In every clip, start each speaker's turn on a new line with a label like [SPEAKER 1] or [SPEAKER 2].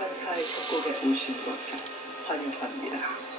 [SPEAKER 1] 환사의 협곡에 오신 것을 환영합니다.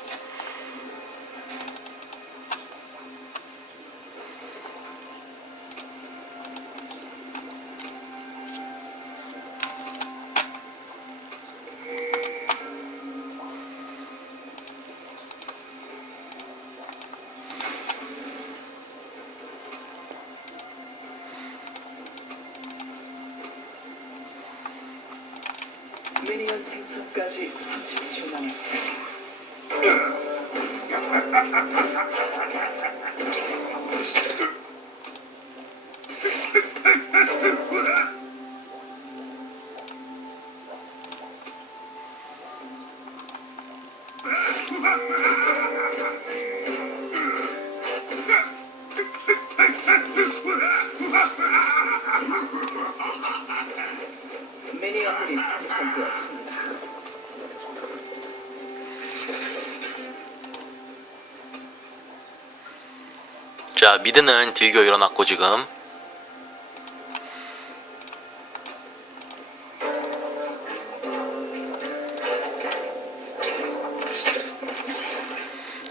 [SPEAKER 2] 미드는 딜교 일어났고 지금.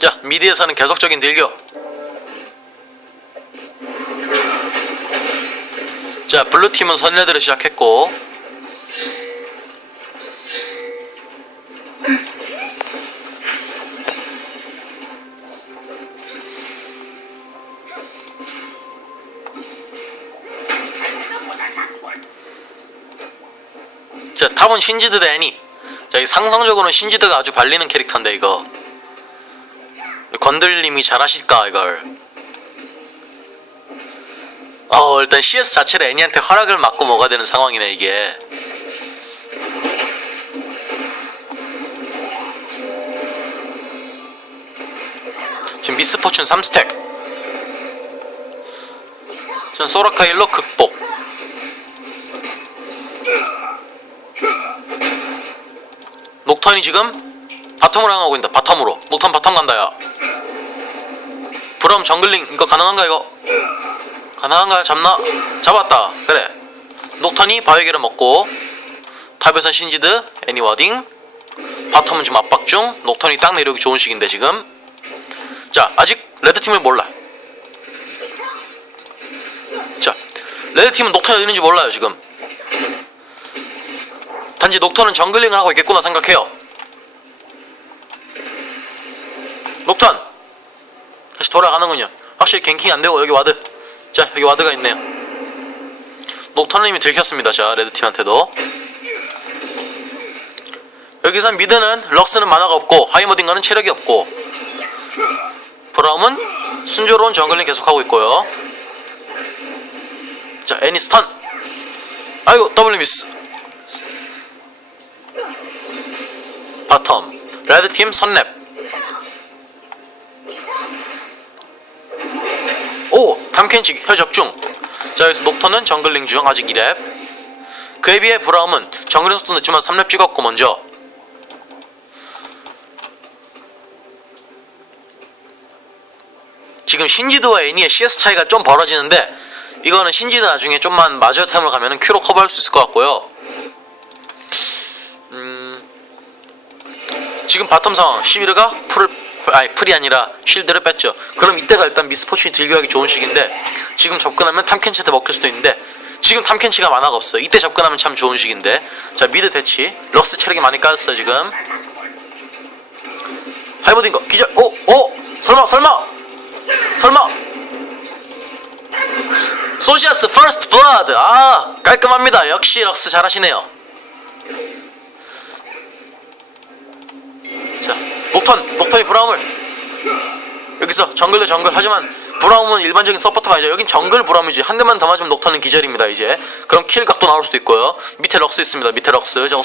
[SPEAKER 2] 자 미드에서는 계속적인 딜교. 자 블루팀은 선레드를 시작했고 탑은 신지드 대 애니. 자, 이 상상적으로는 신지드가 아주 발리는 캐릭터인데 이거. 건들님이 잘하실까 이걸. 어 일단 CS 자체를 애니한테 허락을 받고 뭐가 되는 상황이네 이게. 지금 미스포춘 3스택. 전 소라카 일로 극복 녹턴이 지금 바텀으로 향하고 있다. 바텀으로. 녹턴 바텀 간다, 야. 브럼 정글링, 이거 가능한가, 이거? 가능한가? 잡나? 잡았다. 그래. 녹턴이 바위게를 먹고, 탑에선 신지드, 애니 워딩, 바텀은 지금 압박 중, 녹턴이 딱 내려오기 좋은 시기인데, 지금. 자, 아직 레드팀을 몰라. 자, 레드팀은 녹턴이 어디 있는지 몰라요, 지금. 단지 녹턴은 정글링을 하고 있겠구나 생각해요. 녹턴 다시 돌아가는군요. 확실히 갱킹 안 되고 여기 와드. 자 여기 와드가 있네요. 녹턴은 이미 들켰습니다. 자 레드팀한테도. 여기선 미드는 럭스는 만화가 없고 하이머딩가는 체력이 없고 브라움은 순조로운 정글링 계속하고 있고요. 자 애니 스턴. 아이고 더블 미스. 바텀 레드팀 선랩 오 탐켄치 혈적 중자 여기서 녹턴은 정글링 중 아직 2랩. 그에 비해 브라움은 정글링 속도 늦지만 3랩 찍었고 먼저. 지금 신지드와 애니의 CS 차이가 좀 벌어지는데 이거는 신지드 나중에 좀만 마저 템을 가면은 큐로 커버할 수 있을 것 같고요. 지금 바텀 상황. 시비르가 풀을 아니 풀이 아니라 쉴드를 뺐죠. 그럼 이때가 일단 미스포춘이 들교하기 좋은 시기인데 지금 접근하면 탐켄치한테 먹힐 수도 있는데 지금 탐켄치가 만화가 없어요. 이때 접근하면 참 좋은 시기인데. 자 미드 대치. 럭스 체력이 많이 까졌어요 지금. 하이버딩 거. 기절. 오 오! 설마 설마! 설마! 소시아스 퍼스트 블라드 아 깔끔합니다. 역시 럭스 잘하시네요 녹턴, 녹턴이 브라움을 여기서 정글 대 정글 하지만 브라움은 일반적인 서포터가 아니죠. 여긴 정글 브라움이지. 한 대만 더 맞으면 녹턴은 기절입니다. 이제 그럼 킬 각도 나올 수도 있고요. 밑에 럭스 있습니다. 밑에 럭스. 자,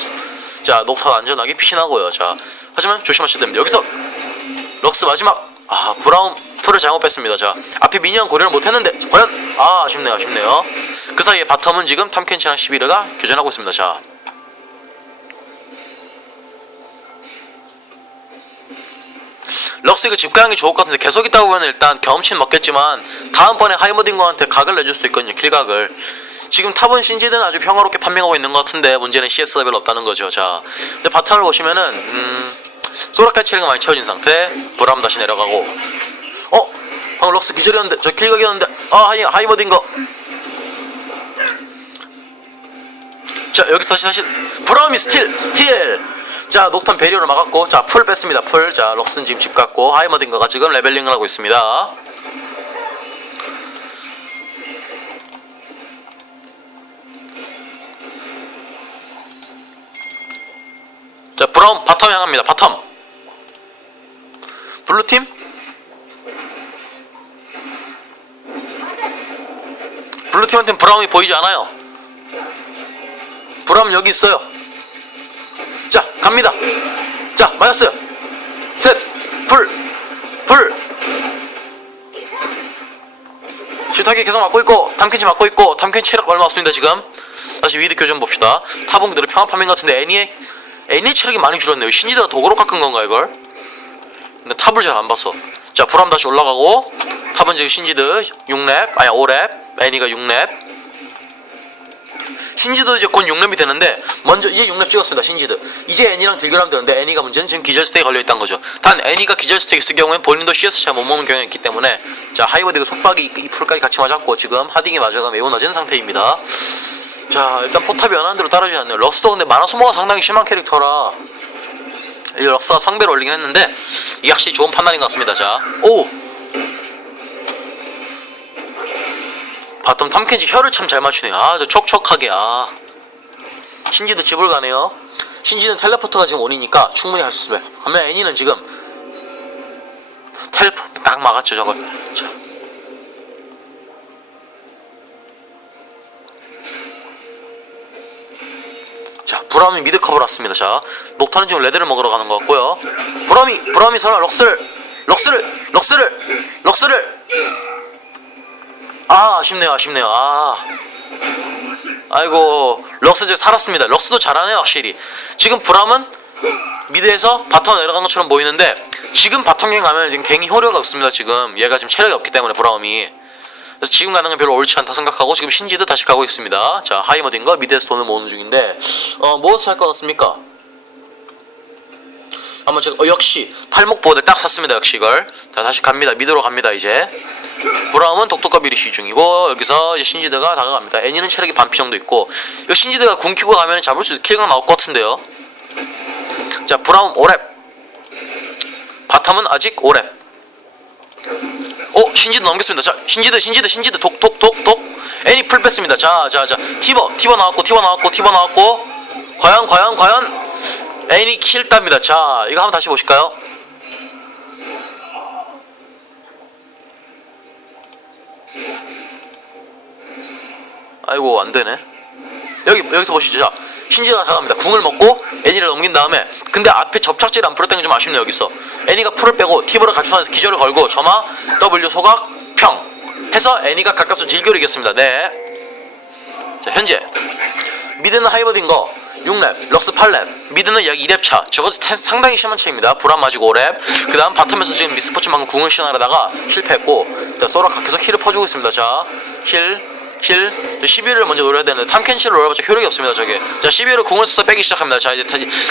[SPEAKER 2] 자 녹턴 안전하게 피신하고요. 자, 하지만 조심하셔야 됩니다. 여기서 럭스 마지막 아 브라움 풀을 잘못 뺐습니다. 자, 앞에 미니언 고려를 못했는데 과연 아 아쉽네요, 아쉽네요. 그 사이에 바텀은 지금 탐켄치랑 시비르가 교전하고 있습니다. 자. 럭스 이거 집 가는 게 좋을 것 같은데 계속 있다 보면 일단 경험치는 먹겠지만 다음번에 하이머딩거한테 각을 내줄 수도 있거든요 킬각을 지금 탑은 신지드는 아주 평화롭게 판매하고 있는 것 같은데 문제는 CS가 별로 없다는 거죠. 자, 근데 바텀을 보시면은 음, 소라카 체력이 많이 채워진 상태. 브람 다시 내려가고. 어, 방금 럭스 기절이었는데 저 길각이었는데 아 하이 하이머드인 거. 자 여기서 다시 다시 브라움이 스틸 스틸 자 녹탄 배리어를 막았고 자 풀 뺐습니다. 풀 자 럭스는 지금 집 갔고 하이머딩거가 지금 레벨링을 하고 있습니다. 자 브라움 바텀 향합니다. 바텀. 블루팀? 블루팀한테는 브라움이 보이지 않아요. 브라움 여기 있어요. 자 갑니다. 자 맞았어요. 셋 불불 슈타기 계속 맞고 있고 탐켄치 맞고 있고 탐켄치 체력 얼마 없습니다 지금. 다시 위드 교전 봅시다. 탑은 그대로 평화 파밍 같은데 애니의 애니의 체력이 많이 줄었네요. 신지드가 도구로 깎은 건가 이걸? 근데 탑을 잘 안 봤어. 자 브람 다시 올라가고 탑은 지금 신지드 6렙 아니 5렙 애니가 6렙 신지도 이제 곧 6렙이 되는데 먼저 이제 6렙 찍었습니다 신지드. 이제 애니랑 딜교하면 되는데 애니가 문제는 지금 기절 스택이 걸려있다는 거죠. 단 애니가 기절 스택 있을 경우엔 본인도 CS 잘 못 먹는 경향이 있기 때문에 자 하이버디가 속박이 이- 이 풀까지 같이 맞았고 지금 하딩이 맞아가 매우 낮은 상태입니다. 자 일단 포탑이 연한 대로 따라주지 않네요. 럭스도 근데 만화 소모가 상당히 심한 캐릭터라 이 럭스가 성배를 올리긴 했는데 이게 확실히 좋은 판단인 것 같습니다. 자 오 바텀 탐켄지 혀를 참 잘 맞추네요. 아, 저 촉촉하게, 아. 신지도 집을 가네요. 신지는 텔레포트가 지금 온이니까 충분히 할 수 있어요. 반면 애니는 지금 텔레포트 딱 막았죠, 저걸. 자. 자, 브라움이 미드 커버를 왔습니다. 자, 녹타는 지금 레드를 먹으러 가는 것 같고요. 브라움이, 브라움이 설마 럭스를, 럭스를, 럭스를, 럭스를, 아 아쉽네요 아쉽네요. 아. 아이고 럭스 이제 살았습니다. 럭스도 잘하네요 확실히. 지금 브람은 미드에서 바텀 내려간 것처럼 보이는데 지금 바텀갱 가면 지금 갱이 효력이 없습니다 지금. 얘가 지금 체력이 없기 때문에 브라움이. 그래서 지금 가는 건 별로 옳지 않다 생각하고 지금 신지도 다시 가고 있습니다. 자 하이머딘과 미드에서 돈을 모으는 중인데 어 무엇을 할 것 같습니까 한번 제가 어, 역시 탈목 보호대 딱 샀습니다. 역시 이걸. 자 다시 갑니다. 미드로 갑니다 이제. 브라움은 독특과 미리 시 중이고 여기서 이제 신지드가 다가갑니다. 애니는 체력이 반피 정도 있고 이 신지드가 궁 키고 가면 잡을 수 킬각 나올 것 같은데요. 자 브라움 5렙. 바텀은 아직 5렙. 오 신지드 넘겼습니다. 자 신지드 신지드 신지드. 독 독 독독. 애니 풀 뺐습니다. 자 자 자. 티버 티버 나왔고 티버 나왔고 티버 나왔고. 과연 과연 과연 애니 킬 땁니다. 자 이거 한번 다시 보실까요? 아이고 안 되네. 여기 여기서 보시죠. 자, 신지가 다가갑니다. 궁을 먹고 애니를 넘긴 다음에 근데 앞에 접착제를 안 풀었다는 게 좀 아쉽네요 여기서. 애니가 풀을 빼고 티브를 가져서 기절을 걸고 점화 W 소각 평 해서 애니가 가깝서 딜교를 이겼습니다. 네. 자 현재 미드는 하이버드인 거 6렙, 럭스 8렙, 미드는 약 2렙 차. 저것도 태- 상당히 심한 차입니다. 불안 맞이고 5렙. 그 다음 바텀에서 지금 미스포츠 방금 궁을 시전하다가 실패했고, 자, 소라가 계속 힐을 퍼주고 있습니다. 자, 힐, 힐. 11을 먼저 노려야 되는데, 탐켄치를 노려봤자 효력이 없습니다, 저게. 자, 11을 궁을 써서 빼기 시작합니다. 자, 이제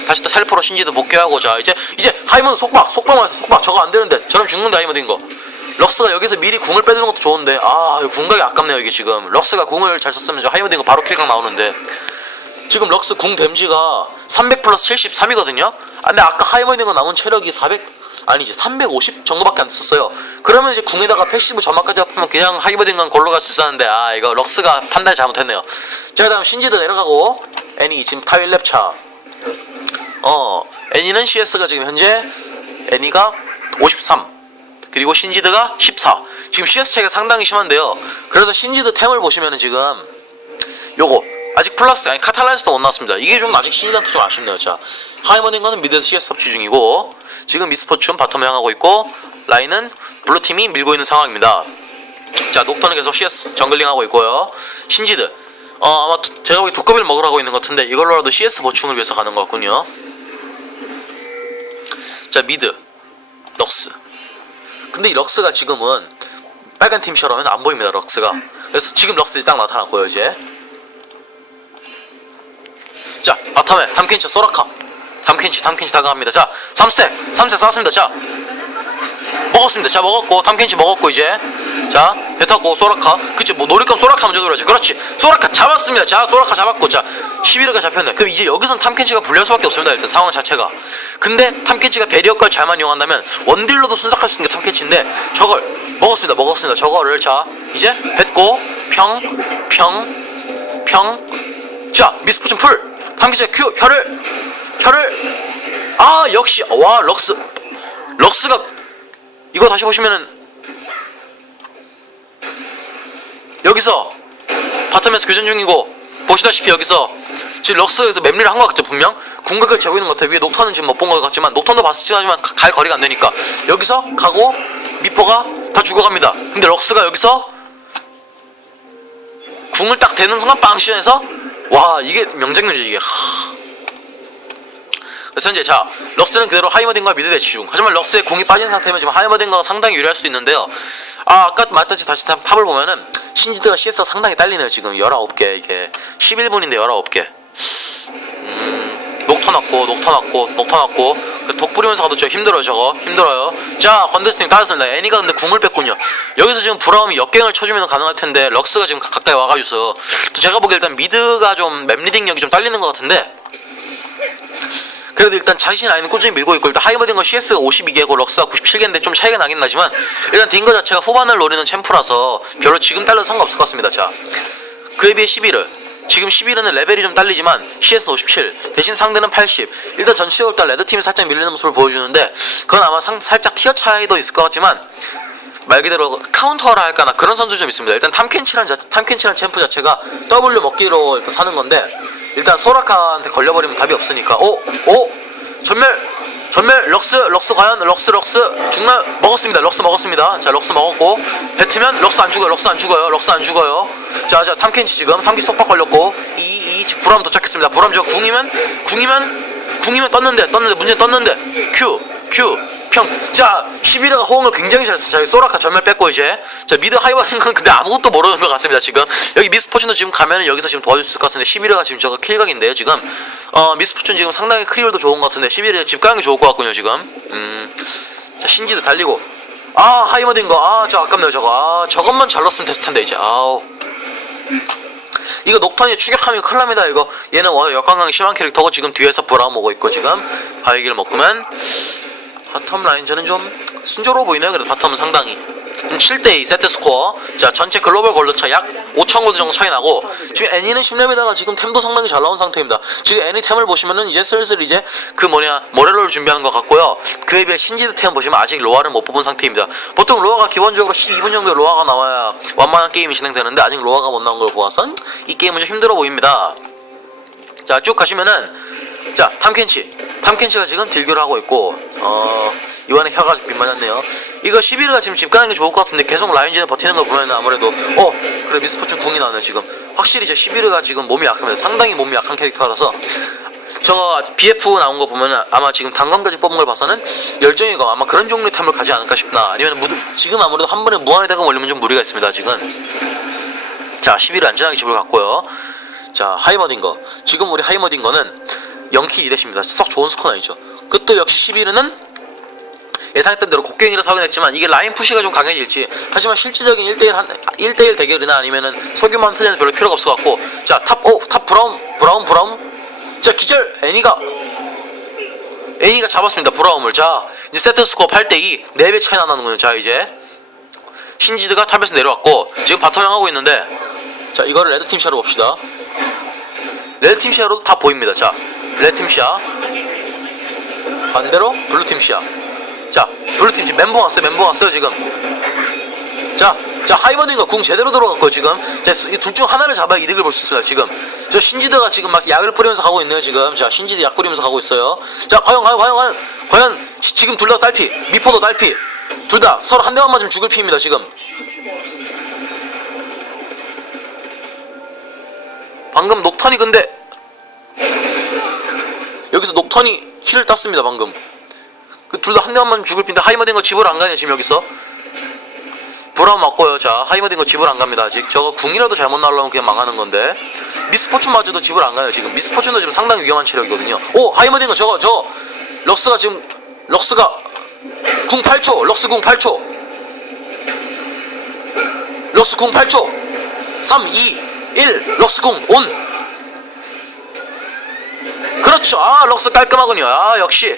[SPEAKER 2] 다시, 또 텔포로 신지도 복귀하고, 자, 이제, 이제 하이먼 속박, 속박 맞았어, 속박. 저거 안 되는데, 저럼 죽는다, 하이먼인 거. 럭스가 여기서 미리 궁을 빼주는 것도 좋은데, 아, 궁각이 아깝네요, 이게 지금. 럭스가 궁을 잘 썼으면 저 하이먼인 거 바로 킬각 나오는데. 지금 럭스 궁 댐지가 300 플러스 73이거든요. 아, 근데 아까 하이머닝거 남은 체력이 400 아니지 350 정도밖에 안 됐었어요. 그러면 이제 궁에다가 패시브 점화까지 합하면 그냥 하이머딩건 걸로 갈 수 있었는데 아 이거 럭스가 판단이 잘못했네요. 자 그다음 신지도 내려가고 애니 지금 타일 랩차. 어 애니는 CS가 지금 현재 애니가 53 그리고 신지드가 14. 지금 CS 차이가 상당히 심한데요. 그래서 신지드 템을 보시면은 지금 요거 아직 플러스 아니 카탈란스도 못 나왔습니다. 이게 좀 아직 신이한테 좀 아쉽네요. 자 하이머닝거는 미드에서 CS 섭취 중이고 지금 미스포춘 바텀 향하고 있고 라인은 블루 팀이 밀고 있는 상황입니다. 자 녹턴은 계속 CS 정글링 하고 있고요. 신지드 어 아마 두- 제가 보기 두꺼비를 먹으러 가고 있는 것 같은데 이걸로라도 CS 보충을 위해서 가는 것 같군요. 자 미드 럭스 근데 이 럭스가 지금은 빨간 팀처럼은 안 보입니다 럭스가 그래서 지금 럭스들이 딱 나타났고요 이제 바텀에 탐켄치 소라카. 탐켄치 탐켄치 다가갑니다. 자 3스택 3스택 쐈습니다. 자 먹었습니다. 자 먹었고 탐켄치 먹었고 이제. 자 뱉었고 소라카. 그치 뭐 놀이감 소라카 먼저 돌아야지. 그렇지. 소라카 잡았습니다. 자 소라카 잡았고 자 11회가 잡혔네. 그럼 이제 여기선 탐켄치가 불리할 수밖에 없습니다 일단 상황 자체가. 근데 탐켄치가 배리어걸 잘만 이용한다면 원딜로도 순삭할 수 있는 게 탐켄치인데 저걸 먹었습니다 먹었습니다. 저거를 자 이제 뱉고 평 평 평 자 미스포츠 풀 탐켄치가 큐 혀를 혀를 아 역시 와 럭스 럭스가 이거 다시 보시면은 여기서 바텀에서 교전 중이고 보시다시피 여기서 지금 럭스에서 맵리를 한 것 같죠 분명? 궁극을 재고 있는 것 같아요. 위에 녹턴은 지금 못 본 것 같지만 녹턴도 봤을 하지만 가- 갈 거리가 안 되니까. 여기서 가고 미포가 다 죽어갑니다. 근데 럭스가 여기서 궁을 딱 대는 순간 빵 시전해서 와 이게 명장면이지 이게. 하. 그래서 현재 자 럭스는 그대로 하이머딩과 미드 대치 중. 하지만 럭스의 궁이 빠진 상태면 지금 하이머딩과가 상당히 유리할 수도 있는데요. 아 아까 말했듯이 다시 탑- 탑을 보면은 신지드가 CS가 상당히 딸리네요 지금. 19개 이게. 11분인데 19개. 음 왔고 녹턴 왔고 녹턴 왔고. 그독 뿌리면서 가도 저 힘들어요 저거. 힘들어요. 자 건데스팅 따졌습니다. 애니가 근데 궁을 뺐군요. 여기서 지금 브라움이 역갱을 쳐주면 가능할 텐데 럭스가 지금 가- 가까이 와가지고서. 또 제가 보기에 일단 미드가 좀 맵리딩력이 좀 딸리는 것 같은데. 그래도 일단 자신 아이는 꾸준히 밀고 있고 일단 하이머딩거 CS가 52개고 럭스가 97개인데 좀 차이가 나긴 나지만 일단 딩거 자체가 후반을 노리는 챔프라서 별로 지금 딸려도 상관없을 것 같습니다. 자 그에 비해 11을 지금 11은 레벨이 좀 딸리지만 CS 57 대신 상대는 80 일단 전체적으로 일단 레드팀이 살짝 밀리는 모습을 보여주는데 그건 아마 상, 살짝 티어 차이도 있을 것 같지만 말 그대로 카운터라 할까나 그런 선수 좀 있습니다. 일단 탐켄치란 챔프 자체가 W 먹기로 일단 사는 건데 일단 소라카한테 걸려버리면 답이 없으니까 오! 오! 전멸! 전멸 럭스 럭스 과연 럭스 럭스 중간 먹었습니다 럭스 먹었습니다 자 럭스 먹었고 뱉으면 럭스 안 죽어요 럭스 안 죽어요 럭스 안 죽어요 자자 탐켄치 지금 탐켄치 속박 걸렸고 이이 부람 도착했습니다 부람 저 궁이면 궁이면 궁이면 떴는데 떴는데 문제 떴는데 큐 큐, 평. 자, 11회가 호응을 굉장히 잘했어. 자, 소라카 전멸 뺐고 이제. 자, 미드 하이바는 건 근데 아무것도 모르는 것 같습니다, 지금. 여기 미스포츠는 지금 가면은 여기서 지금 도와줄 수 있을 것 같은데, 11회가 지금 저거 킬각인데요, 지금. 어, 미스포츠는 지금 상당히 크리얼도 좋은 것 같은데, 11회 집 가는 게 좋을 것 같군요, 지금. 음. 자, 신지도 달리고. 아, 하이머드인 거. 아, 저 아깝네요, 저거. 아, 저것만 잘 넣었으면 됐을 텐데, 이제. 아우. 이거 녹턴이 추격하면 큰일 납니다 이거. 얘는 워낙 역관광이 심한 캐릭터고 지금 뒤에서 브라움 오고 있고 지금 바위기를 먹으면 바텀 라인전은 좀 순조로워 보이네요. 그래도 바텀은 상당히 7대2 세트 스코어. 자 전체 글로벌 골드차 약 5천 골드 정도 차이 나고 지금 애니는 10렙에다가 지금 템도 상당히 잘 나온 상태입니다. 지금 애니 템을 보시면은 이제 슬슬 이제 그 뭐냐 모렐로를 준비하는 것 같고요. 그에 비해 신지드 템 보시면 아직 로아를 못 뽑은 상태입니다. 보통 로아가 기본적으로 12분 정도의 로아가 나와야 완만한 게임이 진행되는데 아직 로아가 못 나온 걸 보아선 이 게임은 좀 힘들어 보입니다. 자 쭉 가시면은 자 탐켄치. 탐켄치가 지금 딜교를 하고 있고 어 이번에 혀가 좀 빗맞았네요. 이거 11위가 지금 집 가는 게 좋을 것 같은데 계속 라인진을 버티는 걸 보면 아무래도 어 그래 미스포츠 궁이 나오네 지금. 확실히 이제 11위가 지금 몸이 약합니다 상당히 몸이 약한 캐릭터라서 저거 BF 나온 거 보면은 아마 지금 단검까지 뽑은 걸 봐서는 열정이가 아마 그런 종류의 템을 가지 않을까 싶나. 아니면 무드, 지금 아무래도 한 번에 무한에다가 올리면 좀 무리가 있습니다 지금. 자 11위 안전하게 집을 갔고요. 자 하이머딩거. 지금 우리 하이머딩거는 0키 2대십니다. 썩 좋은 스코어 아니죠. 그것도 역시 11위는 예상했던 대로 곡괭이라서 하긴 했지만 이게 라인 푸시가 좀 강해질지 하지만 실질적인 1대1 한 1대1 대결이나 아니면은 소규모 한 플레이는 별로 필요가 없을 것 같고 자탑 오 탑 브라운 브라운 브라운. 자 기절 애니가 애니가 잡았습니다 브라움을. 자 이제 세트 스코어 8대2 4배 차이 나는군요. 자 이제 신지드가 탑에서 내려왔고 지금 바텀 향하고 있는데 자 이거를 레드팀 샤로 봅시다. 레드팀 샤로도 다 보입니다. 자 레드팀 샤 반대로 블루팀 샤 자, 블루팀 지금 멤버 왔어요, 멤버 왔어요, 지금. 자, 자, 하이머딩과 궁 제대로 들어갔고, 지금. 이둘중 하나를 잡아야 이득을 볼 수 있어요, 지금. 저 신지드가 지금 막 약을 뿌리면서 가고 있네요, 지금. 자, 신지드 약 뿌리면서 가고 있어요. 자, 과연, 과연, 과연, 과연, 과연, 지- 지금 둘 다 딸피. 미포도 딸피. 둘 다 서로 한 대만 맞으면 죽을 피입니다, 지금. 방금 녹턴이 근데, 녹턴이 힐을 땄습니다, 방금. 그 둘 다한 대만 죽을 핀데 하이머딩거 집을 안 가네 지금 여기서? 브라운 맞고요. 자 하이머딩거 집을 안 갑니다 아직. 저거 궁이라도 잘못 날라오면 그냥 망하는 건데. 미스포춘마저도 집을 안 가요 지금. 미스포춘도 지금 상당히 위험한 체력이거든요. 오 하이머딩거 저거 저 럭스가 지금 럭스가 궁 8초 럭스 궁 8초. 럭스 궁 8초. 3 2 1 럭스 궁온 그렇죠. 아 럭스 깔끔하군요. 아 역시.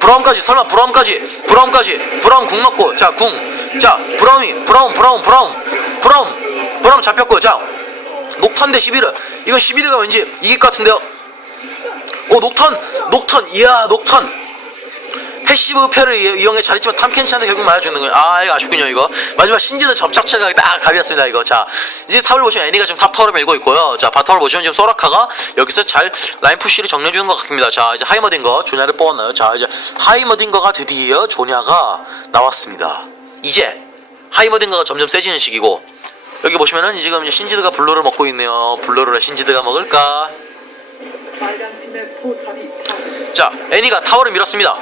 [SPEAKER 2] 브라움까지 설마 브라움까지 브라움까지. 브라움 궁 넣고. 자 궁 자 브라움이 브라움 브라움 브라움. 브라움. 브라움 잡혔고. 자 녹턴 대 11을 이건 11가 왠지 이길 것 같은데요? 오 녹턴 녹턴. 이야 녹턴 패시브 패를 이- 이용해 잘했지만 탐켄치한테 결국 맞아주는 거예요. 아 이거 아쉽군요 이거. 마지막 신지드 접착체가 딱 갑이었습니다 이거. 자 이제 탑을 보시면 애니가 지금 탑타워를 밀고 있고요. 자 바텀을 보시면 지금 소라카가 여기서 잘 라인 푸시를 정리해주는 것 같습니다. 자 이제 하이머딩거 조냐를 뽑았나요? 자 이제 하이머딩거가 드디어 조냐가 나왔습니다. 이제 하이머딩거가 점점 세지는 시기고 여기 보시면은 지금 이제 신지드가 블루를 먹고 있네요. 블루를 신지드가 먹을까. 자, 애니가 타워를 밀었습니다.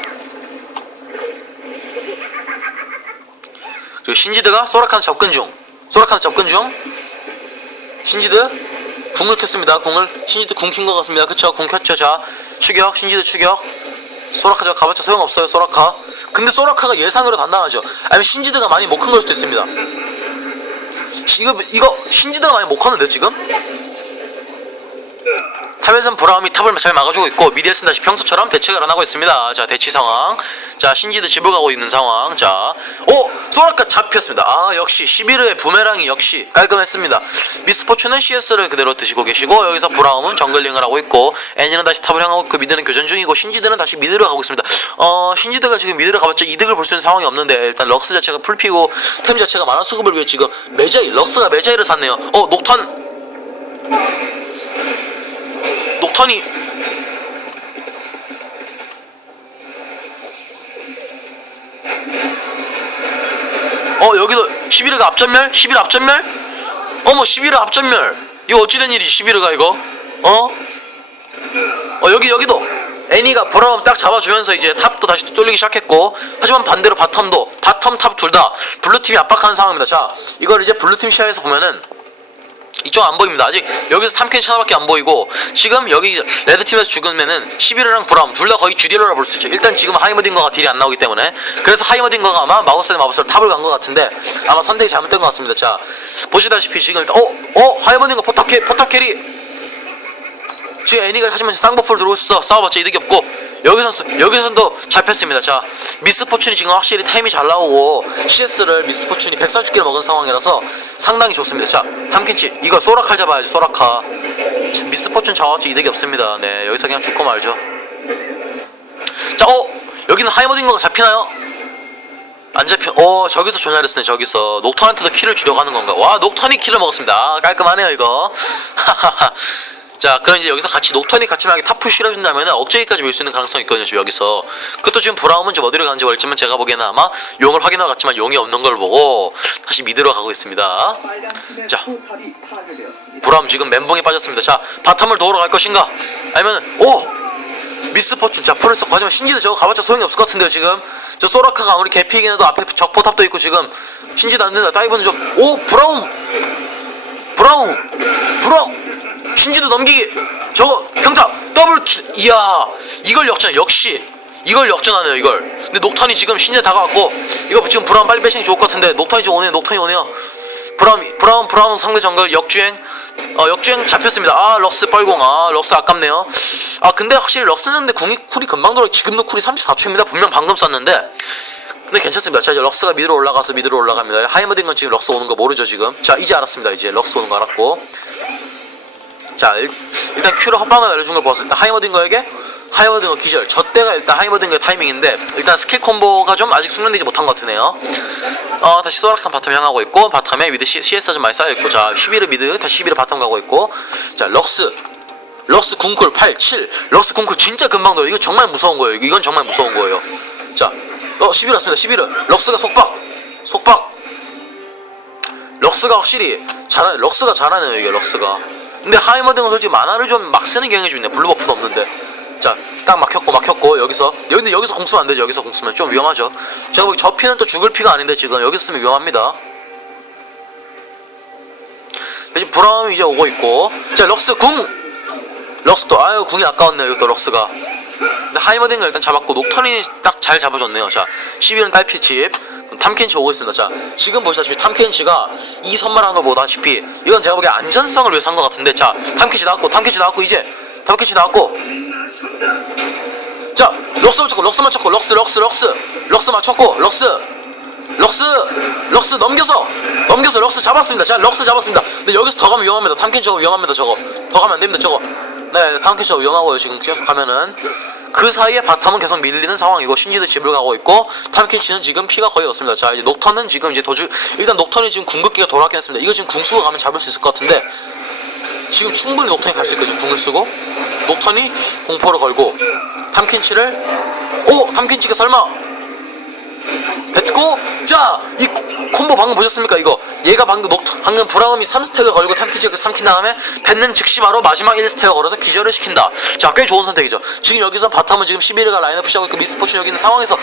[SPEAKER 2] 그리고 신지드가 소라카는 접근 중. 소라카는 접근 중. 신지드 궁을 켰습니다. 궁을 신지드 궁 킨 것 같습니다. 그쵸? 궁 켰죠. 자, 추격. 신지드 추격. 소라카 저 가봤자 소용없어요. 소라카. 근데 소라카가 예상으로 단단하죠. 아니면 신지드가 많이 못 큰 걸 수도 있습니다. 이거 이거 신지드가 많이 못 컸는데 지금? 탑에선 브라움이 탑을 잘 막아주고 있고 미디에스는 다시 평소처럼 대책을 안 하고 있습니다. 자 대치 상황. 자 신지드 집을 가고 있는 상황. 자, 오 소라카 잡혔습니다. 아 역시 11호의 부메랑이 역시 깔끔했습니다. 미스포츠는 CS를 그대로 드시고 계시고 여기서 브라움은 정글링을 하고 있고 애니는 다시 탑을 향하고 그 미드는 교전 중이고 신지드는 다시 미드로 가고 있습니다. 어 신지드가 지금 미드로 가봤자 이득을 볼 수 있는 상황이 없는데 일단 럭스 자체가 풀피고 템 자체가 만화 수급을 위해 지금 메자이 럭스가 메자이를 샀네요. 어 녹턴 녹턴이 어 여기도 11회가 앞전멸? 11 앞전멸? 어머 11회 앞전멸 이거 어찌된 일이지 11회가 이거 어? 어 여기 여기도 애니가 브라움 딱 잡아주면서 이제 탑도 다시 또 뚫리기 시작했고 하지만 반대로 바텀도 바텀 탑 둘 다 블루팀이 압박하는 상황입니다 자 이걸 이제 블루팀 시야에서 보면은 이쪽 안 보입니다. 아직 여기서 탐켄 하나밖에 안 보이고 지금 여기 레드 팀에서 죽으면은 11호랑 브라움 둘 다 거의 듀딜러라 볼 수 있죠. 일단 지금 하이머딩거가 딜이 안 나오기 때문에 그래서 하이머딩거가 아마 대 마우스로 탑을 간 것 같은데 아마 선택이 잘못된 것 같습니다. 자 보시다시피 지금 일단 어? 어? 하이머딩거 포탑 캐 포탑 캐리 지금 애니가 하지만 쌍버프를 들어오고 있어 싸워봤자 이득이 없고 여기선 여기선도 잡혔습니다. 자 미스포춘이 지금 확실히 타임이 잘 나오고 CS를 미스포춘이 140개를 먹은 상황이라서 상당히 좋습니다. 자 탐켄치 이거 소라칼 잡아야지 소라카 참, 미스포춘 잡아봤자 이득이 없습니다. 네 여기서 그냥 죽고 말죠. 자어 여기는 하이머딩거가 잡히나요? 안 잡혀. 어 저기서 조냐를 쓰네 저기서 녹턴한테도 킬을 주려고 하는 건가? 와 녹턴이 킬을 먹었습니다. 아, 깔끔하네요 이거. 자 그럼 이제 여기서 같이 녹턴이 같이 만약에 탑 푸시를 해준다면 억제기까지 밀 수 있는 가능성이 있거든요 지금 여기서. 그것도 지금 브라움은 좀 어디로 가는지 모르겠지만 제가 보기에는 아마 용을 확인하러 갔지만 용이 없는 걸 보고 다시 미드로 가고 있습니다. 자. 브라움 지금 멘붕에 빠졌습니다. 자 바텀을 도우러 갈 것인가? 아니면 오! 미스 포춘 자 풀을 썼고 하지만 신지도 저거 가봤자 소용이 없을 것 같은데요 지금. 저 소라카가 아무리 개피이긴 해도 앞에 적포탑도 있고 지금 신지도 안 된다. 다이브는 좀 오! 브라움! 브라움! 브라움 신지도 넘기기. 저거 평타 더블킬. 이야 이걸 역전 역시. 이걸 역전하네요 이걸. 근데 녹턴이 지금 신지에 다가왔고 이거 지금 브라움 빨리 게 좋을 것 같은데 녹턴이 지금 오네요 녹턴이 오네요. 브라움 브라움 브라움 상대 정글 역주행. 어 역주행 잡혔습니다. 아 럭스 뻘공 아 럭스 아깝네요. 아 근데 확실히 럭스는 근데 궁이 쿨이 금방 돌아 지금도 쿨이 34초입니다. 분명 방금 썼는데. 근데 괜찮습니다. 자 이제 럭스가 미드로 올라가서 미드로 올라갑니다. 하이머딩 건 지금 럭스 오는 거 모르죠 지금? 자 이제 알았습니다. 이제 럭스 오는 거 알았고 자 일, 일단 큐를 헛방을 날려준 걸때 하이머딩거에게 하이머딩거 기절. 저 때가 일단 하이머딩거의 타이밍인데 일단 스킬 콤보가 좀 아직 숙련되지 못한 것 같으네요. 어 다시 소라칸 바텀 향하고 있고 바텀에 미드 C, CS가 좀 많이 쌓여있고 자 11을 미드 다시 11을 바텀 가고 있고 자 럭스. 럭스 궁쿨 8 7 럭스 궁쿨 진짜 금방 돌요. 이거 정말 무서운 거예요. 이건 정말 무서운 거예요. 자 어, 11 왔습니다. 11을 럭스가 속박. 속박. 럭스가 확실히 잘하 럭스가 잘하네요 이게 럭스가 근데 하이머딩은 솔직히 만화를 좀 막 쓰는 경향이 좀 있네. 블루버프도 없는데. 자 딱 막혔고 막혔고 여기서. 여기 여기서 공 쓰면 안 되죠. 여기서 공 쓰면. 좀 위험하죠. 제가 보기 저 피는 또 죽을 피가 아닌데 지금 여기서 쓰면 위험합니다. 이제 브라움이 이제 오고 있고. 자 럭스 궁! 럭스도 아유 궁이 아까웠네요. 이것도 럭스가. 근데 하이머딩을 일단 잡았고 녹턴이 딱 잘 잡아줬네요. 자 11은 딸피칩 탐켄치 오고 있습니다. 자 지금 보시다시피 탐켄치가 이 선발한 거 보다시피 이건 제가 보기에 안전성을 위해서 한 것 같은데 자 탐켄치 나왔고 탐켄치 나왔고 이제 탐켄치 나왔고. 자 럭스 맞췄고 럭스 맞췄고 럭스 럭스 럭스. 럭스 맞췄고 럭스. 럭스 럭스 넘겨서 넘겨서 럭스 잡았습니다. 자 럭스 잡았습니다. 근데 여기서 더 가면 위험합니다. 탐켄치가 위험합니다 저거. 더 가면 안 됩니다 저거. 네 탐켄치가 위험하고요 지금 계속 가면은 그 사이에 바텀은 계속 밀리는 상황이고 신지드 집을 가고 있고 탐켄치는 지금 피가 거의 없습니다. 자 이제 녹턴은 지금 이제 도주 일단 녹턴이 지금 궁극기가 돌아왔긴 했습니다. 이거 지금 궁수가 가면 잡을 수 있을 것 같은데 지금 충분히 녹턴이 갈 수 있거든요. 궁을 쓰고. 녹턴이 공포를 걸고 탐켄치를 오! 탐켄치가 설마 뱉고! 자이 콤보 방금 보셨습니까? 이거. 얘가 방금 녹 방금 브라움이 3스택을 걸고 탐켄치가 삼킨 다음에 뱉는 즉시 바로 마지막 1스택을 걸어서 기절을 시킨다. 자 꽤 좋은 선택이죠. 지금 여기서 바텀은 지금 11위가 라인을 푸시하고 있고 미스포춘 여기 있는 상황에서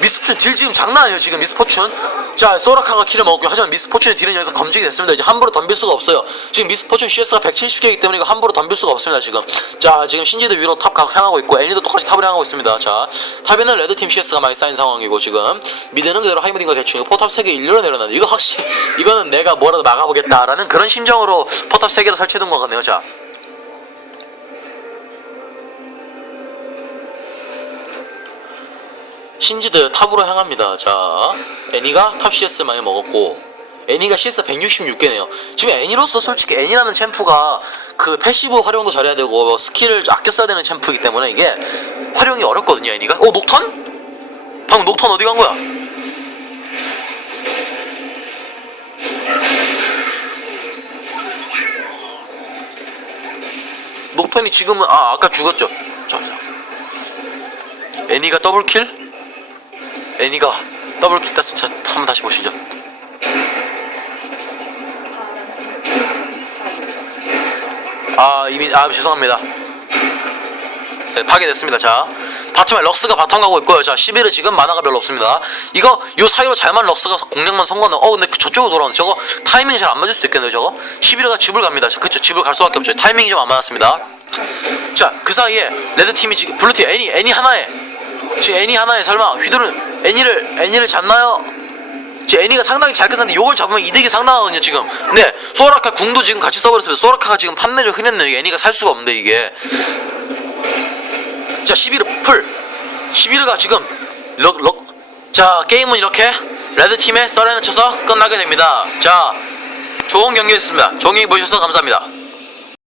[SPEAKER 2] 미스포춘 딜 지금 장난 아니에요 지금 미스포춘 자 소라카가 킬을 먹었고 하지만 미스포춘의 딜은 여기서 검증이 됐습니다. 이제 함부로 덤빌 수가 없어요. 지금 미스포춘 CS가 170개이기 때문에 이거 함부로 덤빌 수가 없습니다 지금. 자 지금 신지드 위로 탑 가- 향하고 있고 애니도 똑같이 탑을 향하고 있습니다. 자 탑에는 레드팀 CS가 많이 쌓인 상황이고 지금 미드는 그대로 하이머딩과 대충 포탑 3개 일렬로 내려놨는데 이거 확실히 이거는 내가 뭐라도 막아보겠다라는 그런 심정으로 포탑 3개를 설치해둔 것 같네요. 자 신지드 탑으로 향합니다. 자, 애니가 탑 CS 많이 먹었고, 애니가 CS 166개네요. 지금 애니로서 솔직히 애니라는 챔프가 그 패시브 활용도 잘해야 되고, 스킬을 아껴 써야 되는 챔프이기 때문에 이게 활용이 어렵거든요, 애니가. 어, 녹턴? 방금 녹턴 어디 간 거야? 녹턴이 지금은, 아, 아까 죽었죠. 자, 자. 애니가 더블킬? 애니가 더블킬 땄어. 자, 한번 다시 보시죠. 아, 이미, 아, 죄송합니다. 네, 파괴됐습니다. 자, 바텀에 럭스가 바텀 가고 있고요. 자, 11은 지금 만화가 별로 없습니다. 이거, 요 사이로 잘만 럭스가 공략만 성공하는, 어, 근데 그 저쪽으로 돌아오는 저거 타이밍이 잘 안 맞을 수도 있겠네요, 저거. 11가 집을 갑니다. 자, 그쵸, 집을 갈 수밖에 없죠. 타이밍이 좀 안 맞았습니다. 자, 그 사이에 레드 팀이 지금, 블루 팀 애니, 애니 하나에, 지금 애니 하나에 설마 휘두른 애니를, 애니를 잡나요? 지금 애니가 상당히 잘 깼었는데 요걸 잡으면 이득이 상당하거든요 지금. 네 소라카 궁도 지금 같이 써버렸습니다. 소라카가 지금 판매를 이게 애니가 살 수가 없는데 이게. 자 11을 풀. 11가 지금 럭, 럭. 자 게임은 이렇게 레드팀의 썰에는 쳐서 끝나게 됩니다. 자 좋은 경기였습니다. 좋은 경기 보셔서 감사합니다